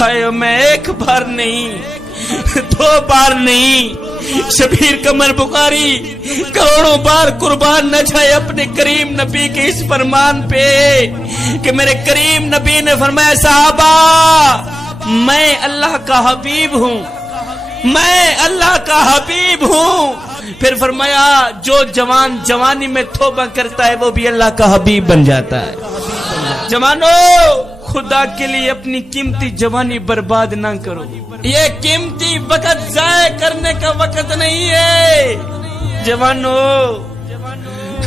ہائے میں ایک بار نہیں 2 بار نہیں، شبیر کمر بخاری کروڑوں بار قربان نہ جائے اپنے کریم نبی کے اس فرمان پہ کہ میرے کریم نبی نے فرمایا صحابہ میں اللہ کا حبیب ہوں، میں اللہ کا حبیب ہوں۔ پھر فرمایا جو جوان جوانی میں توبہ کرتا ہے وہ بھی اللہ کا حبیب بن جاتا ہے۔ جوانو خدا کے لیے اپنی قیمتی جوانی برباد نہ کرو، یہ قیمتی وقت ضائع کرنے کا وقت نہیں ہے۔ جوانو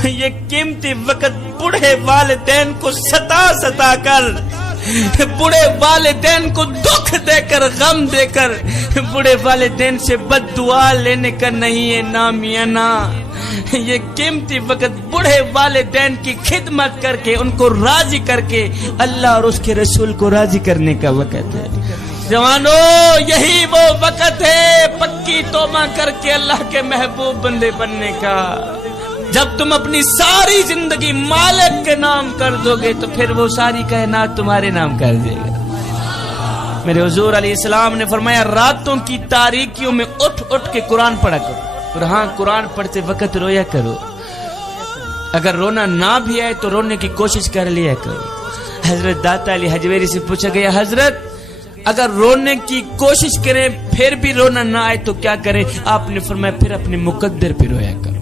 یہ قیمتی وقت بوڑھے والدین کو ستا کر، بوڑھے والدین کو دکھ دے کر، غم دے کر، بوڑھے والدین سے بد دعا لینے کا نہیں ہے نامیانہ۔ یہ قیمتی وقت بوڑھے والدین کی خدمت کر کے، ان کو راضی کر کے اللہ اور اس کے رسول کو راضی کرنے کا وقت ہے۔ جوانو یہی وہ وقت ہے پکی توبہ کر کے اللہ کے محبوب بندے بننے کا۔ جب تم اپنی ساری زندگی مالک کے نام کر دو گے تو پھر وہ ساری کائنات تمہارے نام کر دے گا۔ میرے حضور علیہ السلام نے فرمایا راتوں کی تاریکیوں میں اٹھ اٹھ کے قرآن پڑھا کرو، اور ہاں قرآن پڑھتے وقت رویا کرو، اگر رونا نہ بھی آئے تو رونے کی کوشش کر لیا کرو۔ حضرت داتا علی حجویری سے پوچھا گیا حضرت اگر رونے کی کوشش کریں پھر بھی رونا نہ آئے تو کیا کریں؟ آپ نے فرمایا پھر اپنے مقدر پہ رویا کرو۔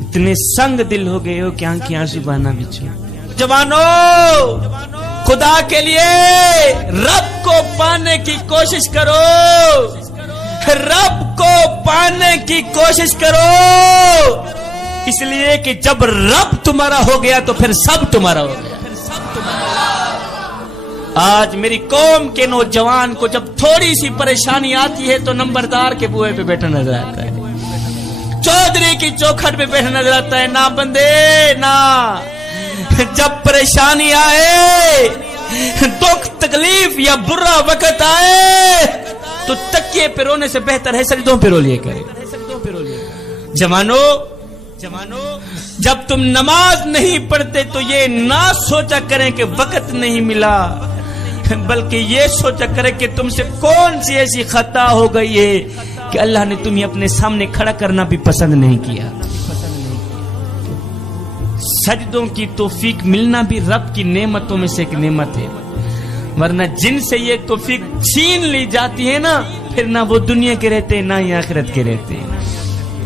اتنے سنگ دل ہو گئے ہو کہ آنکھیں آنسو بہانا بھی چھوڑ۔ جوانو خدا کے لیے رب کو پانے کی کوشش کرو، رب کو پانے کی کوشش کرو، اس لیے کہ جب رب تمہارا ہو گیا تو پھر سب تمہارا ہو گیا۔ آج میری قوم کے نوجوان کو جب تھوڑی سی پریشانی آتی ہے تو نمبردار کے بوئے پہ بیٹھا نظر آتا ہے، چودھری کی چوکھٹ پہ بیٹھا نظر آتا ہے، نہ بندے نہ۔ جب پریشانی آئے، دکھ تکلیف یا برا وقت آئے تو تکیے پہ رونے سے بہتر ہے سجدوں پہ رو لیا کرے۔ جوانو جب تم نماز نہیں پڑھتے تو یہ نہ سوچا کریں کہ وقت نہیں ملا، بلکہ یہ سوچا کریں کہ تم سے کون سی ایسی خطا ہو گئی ہے کہ اللہ نے تمہیں اپنے سامنے کھڑا کرنا بھی پسند نہیں کیا۔ سجدوں کی توفیق ملنا بھی رب کی نعمتوں میں سے ایک نعمت ہے، ورنہ جن سے یہ توفیق چھین لی جاتی ہے نا پھر نہ وہ دنیا کے رہتے نہ ہی آخرت کے رہتے۔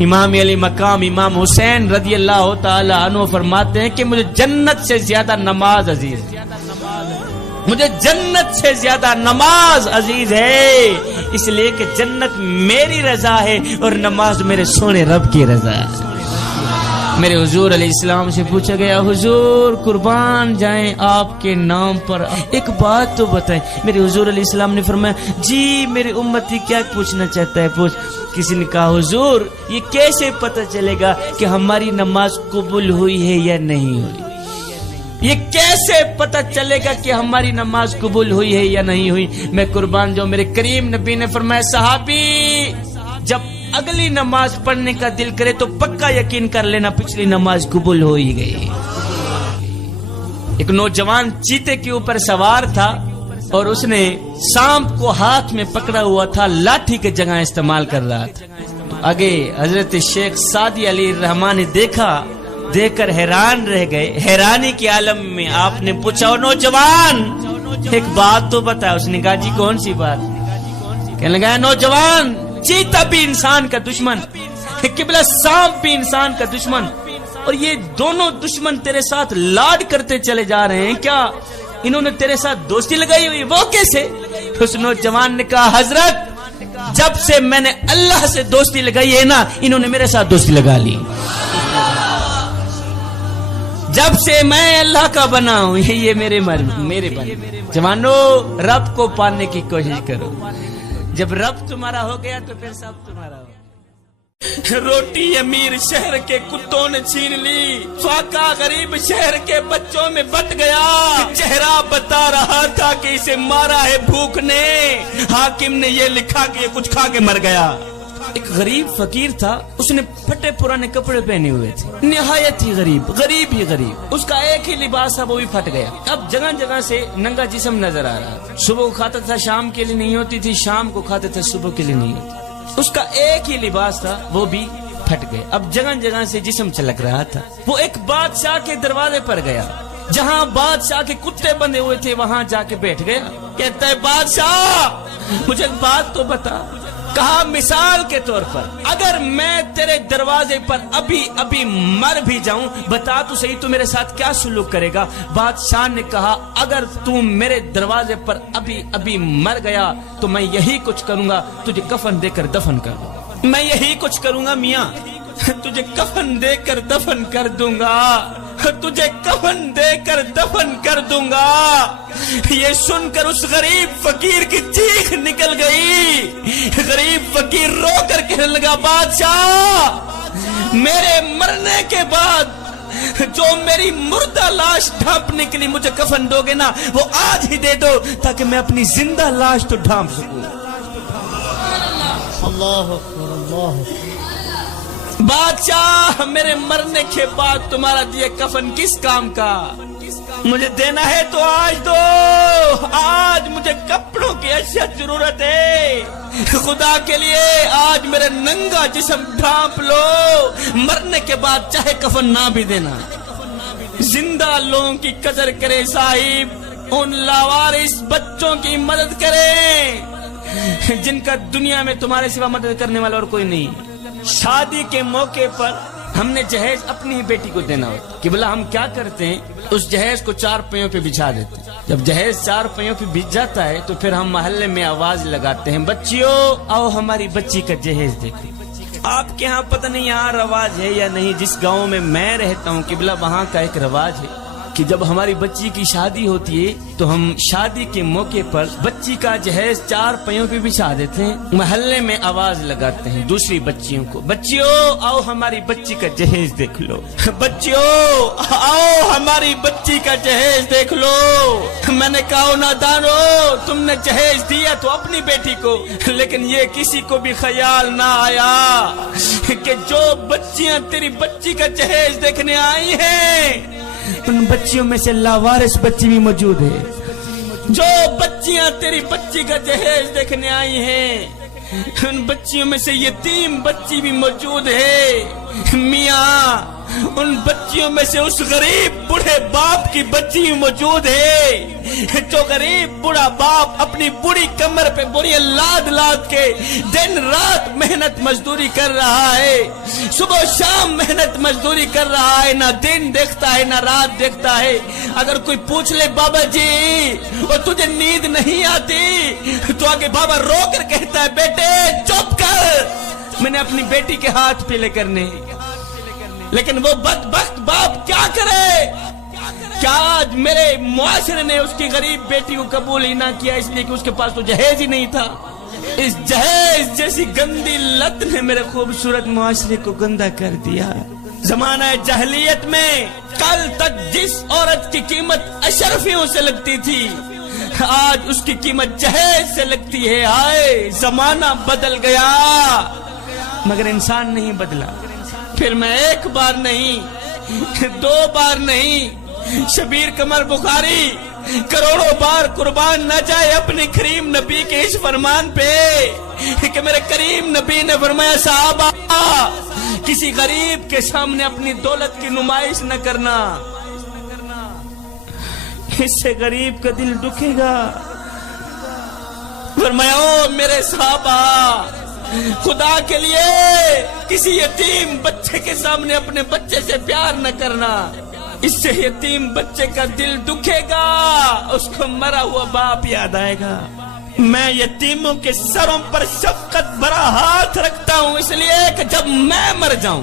امام علی مقام امام حسین رضی اللہ تعالی عنہ فرماتے ہیں کہ مجھے جنت سے زیادہ نماز عزیز ہے، مجھے جنت سے زیادہ نماز عزیز ہے، اس لیے کہ جنت میری رضا ہے اور نماز میرے سونے رب کی رضا ہے۔ میرے حضور علیہ السلام سے پوچھا گیا حضور قربان جائیں آپ کے نام پر، ایک بات تو بتائیں۔ میرے حضور علیہ السلام نے فرمایا جی میرے امتی کیا پوچھنا چاہتا ہے پوچھ۔ کسی نے کہا حضور یہ کیسے پتہ چلے گا کہ ہماری نماز قبول ہوئی ہے یا نہیں ہوئی؟ یہ کیسے پتہ چلے گا کہ ہماری نماز قبول ہوئی ہے یا نہیں ہوئی؟ میں قربان جاؤں میرے کریم نبی نے فرمایا صحابی جب اگلی نماز پڑھنے کا دل کرے تو پکا یقین کر لینا پچھلی نماز قبول ہو ہی گئی۔ ایک نوجوان چیتے کے اوپر سوار تھا اور اس نے سانپ کو ہاتھ میں پکڑا ہوا تھا، لاٹھی کے جگہ استعمال کر رہا تھا۔ آگے حضرت شیخ سعدی علی الرحمن نے دیکھا، دیکھ کر حیران رہ گئے۔ حیرانی کے عالم میں آپ نے پوچھا نوجوان ایک بات تو بتا۔ اس نے کہا جی کون سی بات؟ کہنے لگا نوجوان چیتا بھی انسان کا دشمن، قبلہ سانپ بھی انسان کا دشمن، اور یہ دونوں دشمن تیرے ساتھ لاڈ کرتے چلے جا رہے ہیں، کیا انہوں نے تیرے ساتھ دوستی لگائی ہوئی؟ وہ کیسے؟ اس نوجوان نے کہا حضرت جب سے میں نے اللہ سے دوستی لگائی ہے نا انہوں نے میرے ساتھ دوستی لگا لی۔ جب سے میں اللہ کا بنا ہوں یہ میرے بنے۔ جوانو رب کو پانے کی کوشش کرو، جب رب تمہارا ہو گیا تو پھر سب تمہارا ہو۔ روٹی امیر شہر کے کتوں نے چھین لی، فاقہ غریب شہر کے بچوں میں بٹ گیا۔ چہرہ بتا رہا تھا کہ اسے مارا ہے بھوک نے، حاکم نے یہ لکھا کہ یہ کچھ کھا کے مر گیا۔ ایک غریب فقیر تھا، اس نے پھٹے پرانے کپڑے پہنے ہوئے تھے، نہایت ہی غریب، غریب ہی غریب، اس کا ایک ہی لباس تھا وہ بھی پھٹ گیا۔ اب جگہ جگہ سے ننگا جسم نظر آ رہا تھا، صبح کو کھاتا تھا شام کے لیے نہیں ہوتی تھی، شام کو کھاتے تھے صبح کے لیے نہیں ہوتی، اس کا ایک ہی لباس تھا وہ بھی پھٹ گئے۔ اب جگہ جگہ سے جسم چلک رہا تھا، وہ ایک بادشاہ کے دروازے پر گیا، جہاں بادشاہ کے کتے بندے ہوئے تھے وہاں جا کے بیٹھ گیا۔ کہتا ہے بادشاہ مجھے ایک بات تو بتا، کہا مثال کے طور پر اگر میں تیرے دروازے پر ابھی مر بھی جاؤں، بتا تو صحیح تو میرے ساتھ کیا سلوک کرے گا؟ بادشاہ نے کہا اگر تو میرے دروازے پر ابھی مر گیا تو میں یہی کچھ کروں گا، تجھے کفن دے کر دفن کر دوں گا، میں یہی کچھ کروں گا میاں، تجھے کفن دے کر دفن کر دوں گا، تجھے کفن دے کر دفن کر دوں گا۔ یہ سن کر اس غریب فقیر کی چیخ نکل گئی، غریب فقیر رو کر کہنے لگا بادشاہ میرے مرنے کے بعد جو میری مردہ لاش ڈھانپنے کے لیے مجھے کفن دو گے نا وہ آج ہی دے دو تاکہ میں اپنی زندہ لاش تو ڈھانپ سکوں۔ اللہ اکبر، اللہ اکبر۔ بادشاہ میرے مرنے کے بعد تمہارا دیا کفن کس کام کا؟ مجھے دینا ہے تو آج دو، آج مجھے کپڑوں کی اشد ضرورت ہے، خدا کے لیے آج میرے ننگا جسم ڈھانپ لو، مرنے کے بعد چاہے کفن نہ بھی دینا۔ زندہ لوگوں کی قدر کرے صاحب، ان لاوارث بچوں کی مدد کریں جن کا دنیا میں تمہارے سوا مدد کرنے والا اور کوئی نہیں۔ شادی کے موقع پر ہم نے جہیز اپنی بیٹی کو دینا ہوتا کہ بلا ہم کیا کرتے ہیں، اس جہیز کو 4 پہیوں پہ بچھا دیتے ہیں۔ جب جہیز 4 پہیوں پہ بچھ جاتا ہے تو پھر ہم محلے میں آواز لگاتے ہیں بچیوں آؤ ہماری بچی کا جہیز دیکھو۔ آپ کے ہاں پتہ نہیں یہاں رواج ہے یا نہیں، جس گاؤں میں میں رہتا ہوں قبلہ وہاں کا ایک رواج ہے کہ جب ہماری بچی کی شادی ہوتی ہے تو ہم شادی کے موقع پر بچی کا جہیز 4 پہیوں پہ بچھا دیتے ہیں، محلے میں آواز لگاتے ہیں دوسری بچیوں کو بچیوں آؤ ہماری بچی کا جہیز دیکھ لو، بچیوں آؤ ہماری بچی کا جہیز دیکھ لو۔ میں نے کہا نادانو تم نے جہیز دیا تو اپنی بیٹی کو، لیکن یہ کسی کو بھی خیال نہ آیا کہ جو بچیاں تیری بچی کا جہیز دیکھنے آئی ہیں ان بچیوں میں سے لاوارث بچی بھی موجود ہے، جو بچیاں تیری بچی کا جہیز دیکھنے آئی ہیں ان بچیوں میں سے یتیم بچی بھی موجود ہے۔ میاں ان بچیوں میں سے اس غریب بوڑھے باپ کی بچی بھی موجود ہے، جو غریب بوڑھا باپ اپنی بوڑھی کمر پہ بوریاں لاد لاد کے دن رات محنت مزدوری کر رہا ہے، صبح شام محنت مزدوری کر رہا ہے، نہ دن دیکھتا ہے نہ رات دیکھتا ہے۔ اگر کوئی پوچھ لے بابا جی اور تجھے نیند نہیں آتی تو آگے بابا رو کر کہتا ہے بیٹے چپ کر، میں نے اپنی بیٹی کے ہاتھ پیلے کرنے۔ لیکن وہ بدبخت باپ کیا کرے؟ کیا آج میرے معاشرے نے اس کی غریب بیٹی کو قبول ہی نہ کیا اس لیے کہ اس کے پاس تو جہیز ہی نہیں تھا؟ اس جہیز جیسی گندی لت نے میرے خوبصورت معاشرے کو گندا کر دیا۔ زمانہ جاہلیت میں کل تک جس عورت کی قیمت اشرفیوں سے لگتی تھی آج اس کی قیمت جہیز سے لگتی ہے۔ آئے زمانہ بدل گیا مگر انسان نہیں بدلا۔ پھر میں ایک بار نہیں 2 بار نہیں، شبیر قمر بخاری کروڑوں بار قربان نہ جائے اپنے کریم نبی کے اس فرمان پہ کہ میرے کریم نبی نے فرمایا صحابہ کسی غریب کے سامنے اپنی دولت کی نمائش نہ کرنا، اس سے غریب کا دل دکھے گا۔ فرمایا او میرے صحابہ خدا کے لیے کسی یتیم بچے کے سامنے اپنے بچے سے پیار نہ کرنا، اس سے یتیم بچے کا دل دکھے گا، اس کو مرا ہوا باپ یاد آئے گا۔ میں یتیموں کے سروں پر شفقت بھرا ہاتھ رکھتا ہوں اس لیے کہ جب میں مر جاؤں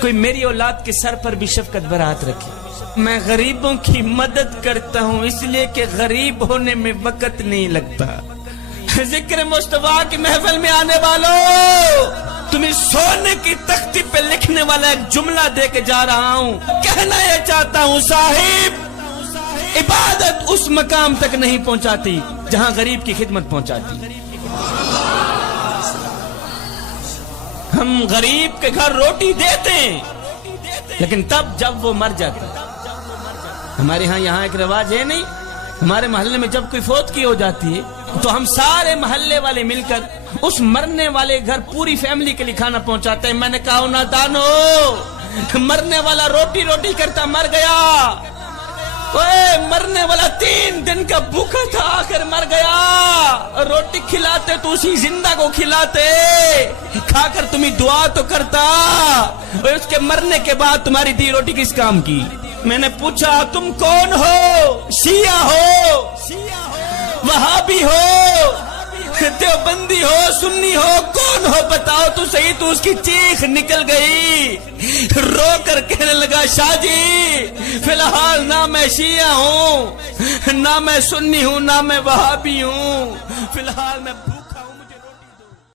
کوئی میری اولاد کے سر پر بھی شفقت بھرا ہاتھ رکھے۔ میں غریبوں کی مدد کرتا ہوں اس لیے کہ غریب ہونے میں وقت نہیں لگتا۔ ذکر مصطفیٰ کی محفل میں آنے والوں تمہیں سونے کی تختی پہ لکھنے والا ایک جملہ دے کے جا رہا ہوں، کہنا یہ چاہتا ہوں صاحب عبادت اس مقام تک نہیں پہنچاتی جہاں غریب کی خدمت پہنچاتی۔ ہم غریب کے گھر روٹی دیتے ہیں لیکن تب جب وہ مر جاتا ہے. ہمارے ہاں یہاں ایک رواج ہے نہیں, ہمارے محلے میں جب کوئی فوت کی ہو جاتی ہے تو ہم سارے محلے والے مل کر اس مرنے والے گھر پوری فیملی کے لیے کھانا پہنچاتے ہیں. میں نے کہا نہ دانو, مرنے والا روٹی روٹی کرتا مر گیا, مرنے والا 3 دن کا بھوکا تھا آخر مر گیا. روٹی کھلاتے تو اسی زندہ کو کھلاتے, کھا کر تمہیں دعا تو کرتا, اس کے مرنے کے بعد تمہاری دی روٹی کس کام کی. میں نے پوچھا تم کون ہو, شیعہ ہو, وہابی ہو, دیوبندی ہو, سنی ہو, کون ہو بتاؤ تو صحیح. تو اس کی چیخ نکل گئی, رو کر کہنے لگا شاہ جی فی الحال نہ میں شیعہ ہوں, نہ میں سنی ہوں, نہ میں وہابی ہوں, فی الحال میں